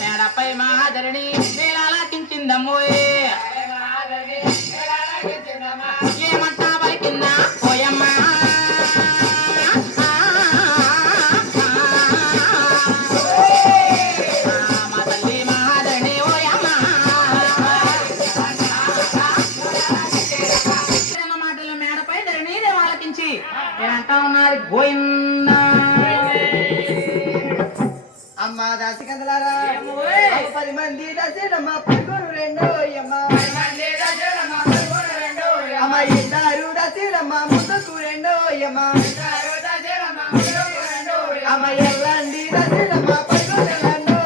మేడపై మహాధరణి నేలాలకించిందమ్మోయే ఏమంటా పలికిందా పోయమ్మా మా తల్లి మహాధరణి ఓయమ్మా మాటలు మేడపై ధరణి దేవాలకించి నేనంటా ఉన్నారు గోయిందా అమ్మా దాసి కందలారా 10 మంది దశరమ్మ పలుగురు రెండో అమ్మ ఇద్దరు దశరమ్మ ముందుకు రెండో అమ్మ ఎల్లండి దశరమ్మ పలుగురు రెండో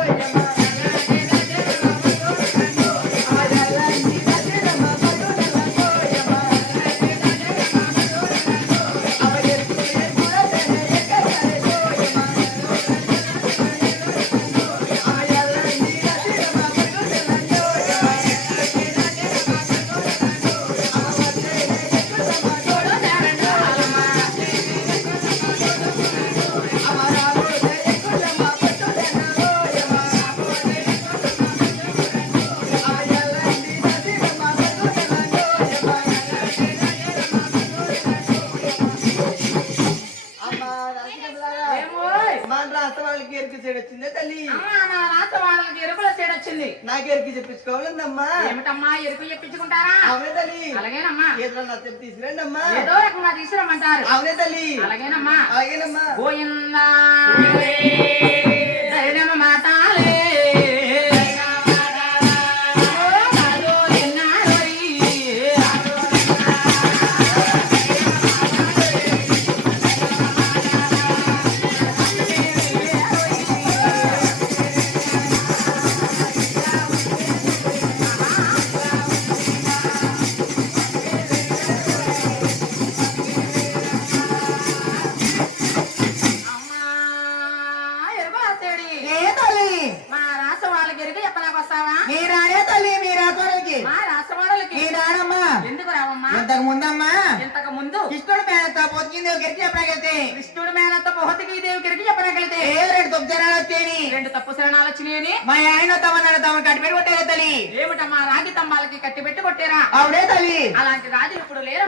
నాకు ఎరుకు చెప్పించుకోవాలమ్మా ఏమిటమ్మా ఎరుకు చెప్పించుకుంటారా అవునే తల్లి అలాగేనమ్మా ఏదో నా చెప్పి తీసుకురండి అమ్మా ఏదో రకంగా తీసుకురమ్మంటారు అవునే తల్లి అలాగేనమ్మా అలాగేనమ్మా గోయిందా ధైర్యం మాటాలే ఇంతకు ముందు కృష్ణుడు మేనత్త పోతికి గిరికి చెప్పగలితే కృష్ణుడు మేనత్త పోతికి దేవి గిరికి చెప్పగలిగితే రెండు తప్పు శరణాలు వచ్చాయని 2 తప్పు శరణాలు వచ్చినాయని మా ఆయన తమన్నాడు తమను కట్టిపెట్టి కొట్టారా తల్లి ఏమిటమ్మా రాగి తంబాలకి కట్టి పెట్టి కొట్టారా అవునే తల్లి అలాంటి రాజు ఇప్పుడు లేరు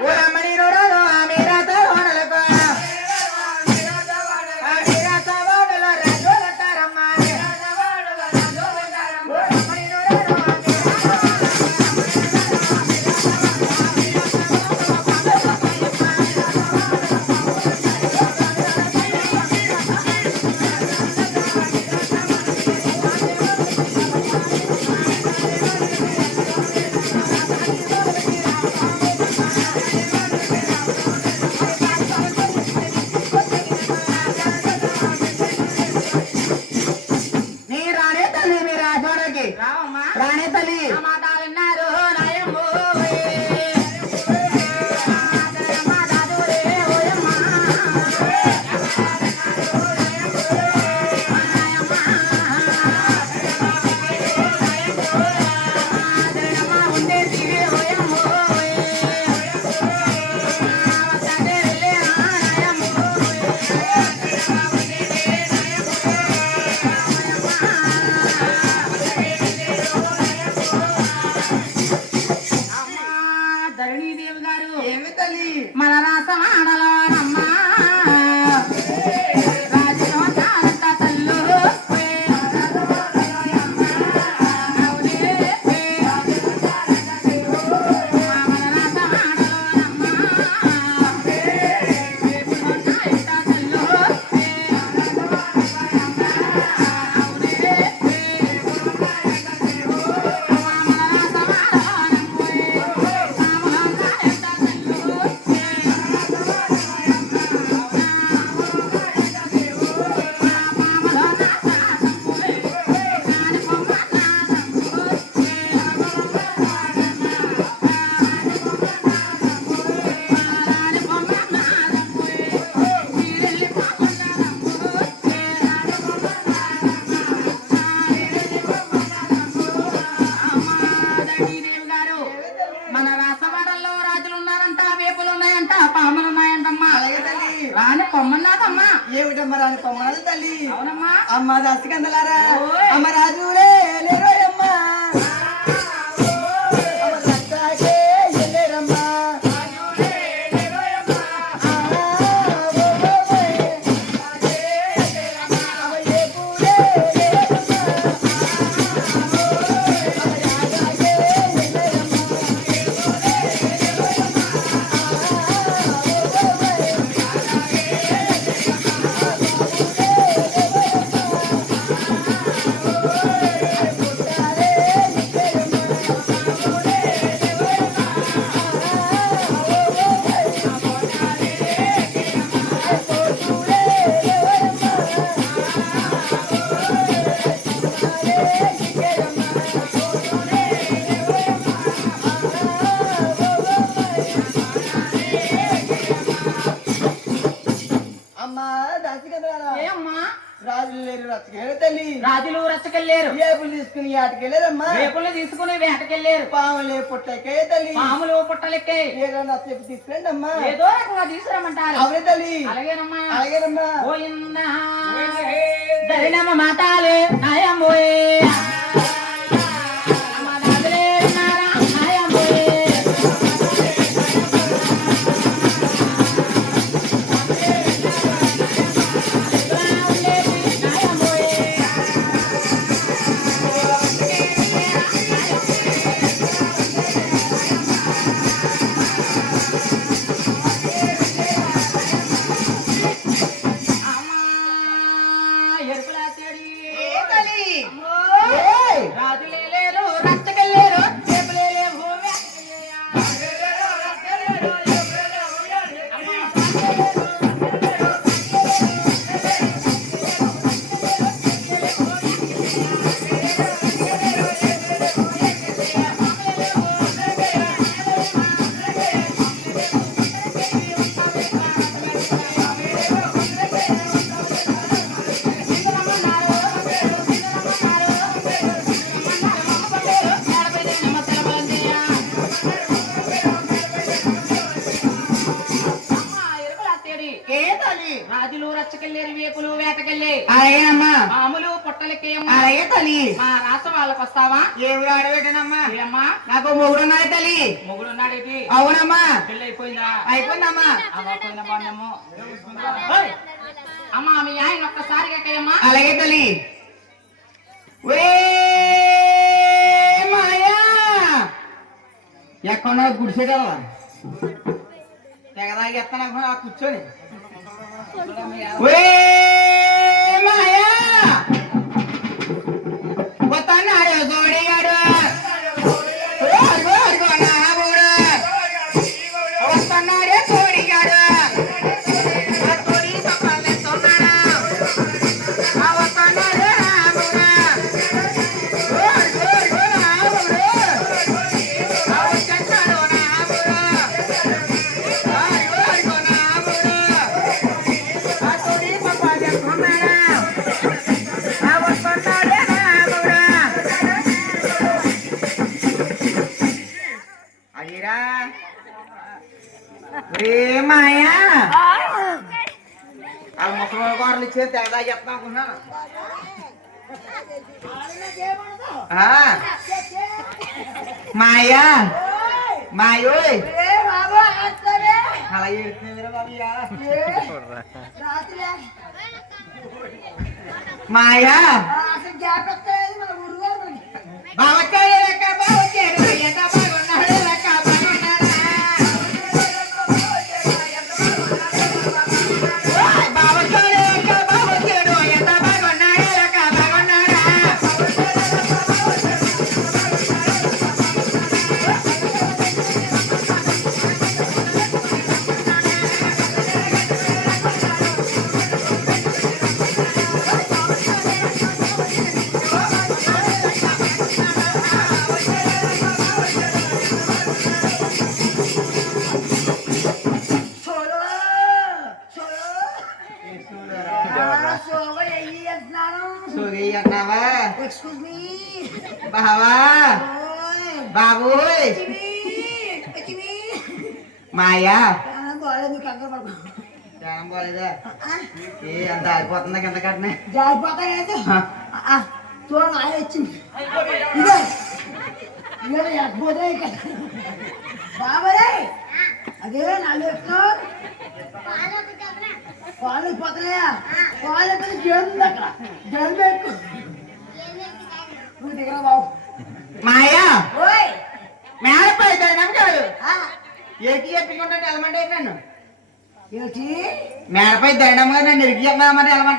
తల్లి అవునమ్మా అమ్మ దాసికందలారా ఓయ్. అమ్మ రాజులే లేరోయమ్మ అమ్మ దత్తాకే ఎల్లేరమ్మా అమ్మ దాసికందలారా ఏ అమ్మా రాజులు లేరు రచ్చకేరు తల్లి రాజులు రచ్చకెళ్ళారు ఏపులు తీసుకుని ఆటకెళ్ళారమ్మా రేపులు తీసుకుని వేటకెళ్ళారు పాములే పుట్టకే తల్లి పాములు పుట్టలెక్కే ఏదో నా చెప్పి తీసుకురండి అమ్మా ఏదో రకంగా తీసుకురమ్మంటారు అవునే తల్లి అలాగేనమ్మా అలాగేనమ్మా పోయిందా ధరినమ్మ మాతాలే నాయమ్మోయే అమ్మ దాదులే నారా నాయమ్మోయే ఏయ్! రాజులే లేరు రచ్చకెళ్ళారు రేపులే లేవు ఏ తల్లి రాజులు రచ్చకెళ్ళారు వేపులు వేటకెళ్ళి అలాగేనమ్మా మామూలు పుట్టలెక్కేయమ్మా అలాగే తల్లి మా రాస వాళ్ళకి వస్తావా ఏమి ఆడబెట్టానమ్మా ఏమ్మా నాకు మొగుడున్నాడు తల్లి మొగుడున్నాడేటి అవునమ్మా పెళ్ళి అయిపోయిందా అయిపోయిందమ్మా అవ్వకపోయిన బాణము అమ్మా మీ ఆయన ఒక్కసారిగా ఎక్కయ్యమ్మా అలాగే తల్లి వే మాయా ఎక్కడో గుడిసేటవా తెగదాగి ఎత్తాను కూర్చొని వే మాయా వస్తున్నాడు జోడిగాడు అడుగు అడుగు నా బోడు వస్తున్నాడే జోడిగాడు ఆ తోడి పక్కనే తొన్నాడు ఆ వస్తున్నాడు నా బోడు అడుగు అడుగు నా బోడు ఆ వచ్చేస్తాడు నా బోడు అడుగు అడుగు నా బోడు ఆ తోడి పక్కనే తొన్నాడు ఆ వస్తున్నాడే నా బోడు అదిరా రే మాయా ఆ ముసలి గోడలు ఇచ్చే తెగదా చెప్తా అనుకున్నాను మాయా మాయోయ్ అలా ఏడుతుంది మాయా బావచ్చాడు లెక్క బావచ్చాడు ఎంత బాగున్నాడు లెక్క బాగున్నాడా బావచ్చాడు లెక్క బావచ్చాడు ఎంత బాగున్నాడు లెక్క బాగున్నాడా సోగి అన్నావా Excuse me. బావా Boy. బాబోయ్ Chibi. Chibi. మాయా Boy, ni kanker bago. ప్రాణం పోలేదా ఏ అంత ఆగిపోతుందా కింద కట్టనే జారిపోతా లేదు చూడండి ఆయన వచ్చింది ఇదే ఇదే ఎక్కబోతే బాబరే అదే నాలుగు ఎత్తున్నావు పాలు పోతున్నాయా పాలు ఎక్కడ జరుగుతుంది అక్కడ జరుగు ఎక్కువ నువ్వు దిగరా బాబు మాయా ఓయ్ మేడపై దండం కాదు ఏకి చెప్పుకుంటే ఎలమంటే నన్ను ఏంటి మేడపై దండంగా నన్ను ఇరికి చెప్పినా మరి ఎలమంట